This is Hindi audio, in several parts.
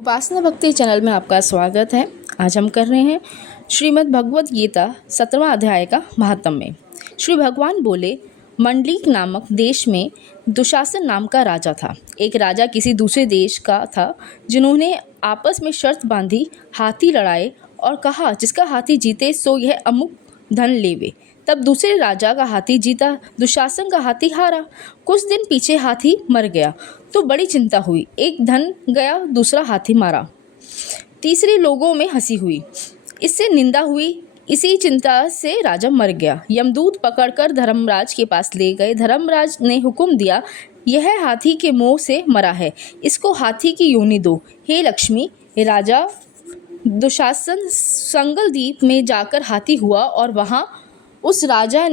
उपासना भक्ति चैनल में आपका स्वागत है। आज हम कर रहे हैं श्रीमद् भगवत गीता 17वां अध्याय का महात्म्य। श्री भगवान बोले, मंडलीक नामक देश में दुशासन नाम का राजा था। एक राजा किसी दूसरे देश का था, जिन्होंने आपस में शर्त बांधी, हाथी लड़ाए और कहा, जिसका हाथी जीते सो यह अमुक धन लेवे। तब दूसरे राजा का हाथी जीता, दुशासन का हाथी हारा। कुछ दिन पीछे हाथी मर गया तो बड़ी चिंता हुई। एक धन गया, दूसरा हाथी मारा। तीसरे लोगों में हंसी हुई, इससे निंदा हुई। इसी चिंता से राजा मर गया। यमदूत पकड़कर धर्मराज के पास ले गए। धर्मराज ने हुक्म दिया, यह हाथी के मुंह से मरा है, इसको हाथी की योनि दो। हे लक्ष्मी। राजा दुशासन संगलदीप में जाकर हाथी हुआ और वहाँ उस राजा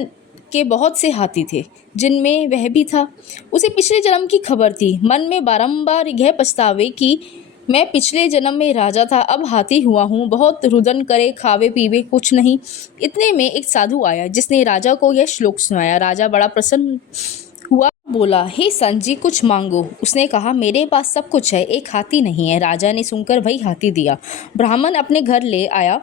के बहुत से हाथी थे, जिनमें वह भी था। उसे पिछले जन्म की खबर थी। मन में बारंबार यह पछतावे कि मैं पिछले जन्म में राजा था, अब हाथी हुआ हूँ। बहुत रुदन करे, खावे पीवे कुछ नहीं। इतने में एक साधु आया, जिसने राजा को यह श्लोक सुनाया। राजा बड़ा प्रसन्न हुआ, बोला, हे संत जी, कुछ मांगो। उसने कहा, मेरे पास सब कुछ है, एक हाथी नहीं है। राजा ने सुनकर वही हाथी दिया। ब्राह्मण अपने घर ले आया,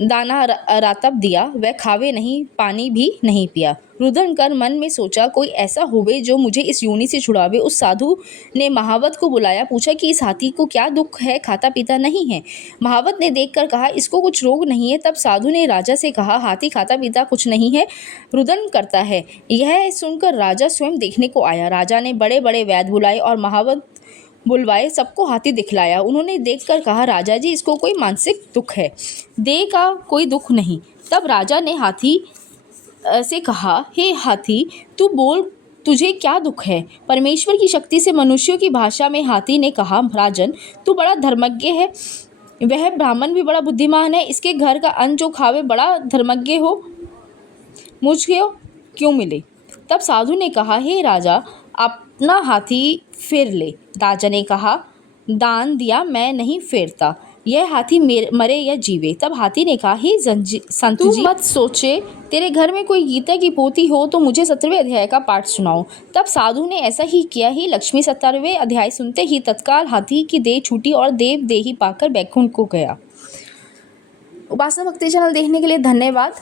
दाना रातब दिया, वह खावे नहीं, पानी भी नहीं पिया। रुदन कर मन में सोचा, कोई ऐसा होवे जो मुझे इस योनि से छुड़ावे। उस साधु ने महावत को बुलाया, पूछा कि इस हाथी को क्या दुख है, खाता पीता नहीं है। महावत ने देखकर कहा, इसको कुछ रोग नहीं है। तब साधु ने राजा से कहा, हाथी खाता पीता कुछ नहीं है, रुदन करता है। यह सुनकर राजा स्वयं देखने को आया। राजा ने बड़े बड़े वैद्य बुलाए और महावत बुलवाए, सबको हाथी दिखलाया। उन्होंने देखकर कहा, राजा जी, इसको कोई मानसिक दुख है, देह का कोई दुख नहीं। तब राजा ने हाथी से कहा, हे हाथी, तू बोल, तुझे क्या दुख है। परमेश्वर की शक्ति से मनुष्यों की भाषा में हाथी ने कहा, राजन, तू बड़ा धर्मज्ञ है, वह ब्राह्मण भी बड़ा बुद्धिमान है। इसके घर का अन्न जो खावे बड़ा धर्मज्ञ हो, मुझे क्यों मिले। तब साधु ने कहा, हे राजा, अपना हाथी फेर ले। राजा ने कहा, दान दिया, मैं नहीं फेरता, यह हाथी मरे या जीवे। तब हाथी ने कहा, हे संत जी, मत सोचे, तेरे घर में कोई गीता की पोथी हो तो मुझे 17वें अध्याय का पाठ सुनाओ। तब साधु ने ऐसा ही किया। ही लक्ष्मी 17वें अध्याय सुनते ही तत्काल हाथी की देह छूटी और देव देही पाकर बैकुंठ को गया। उपासना भक्ति चैनल देखने के लिए धन्यवाद।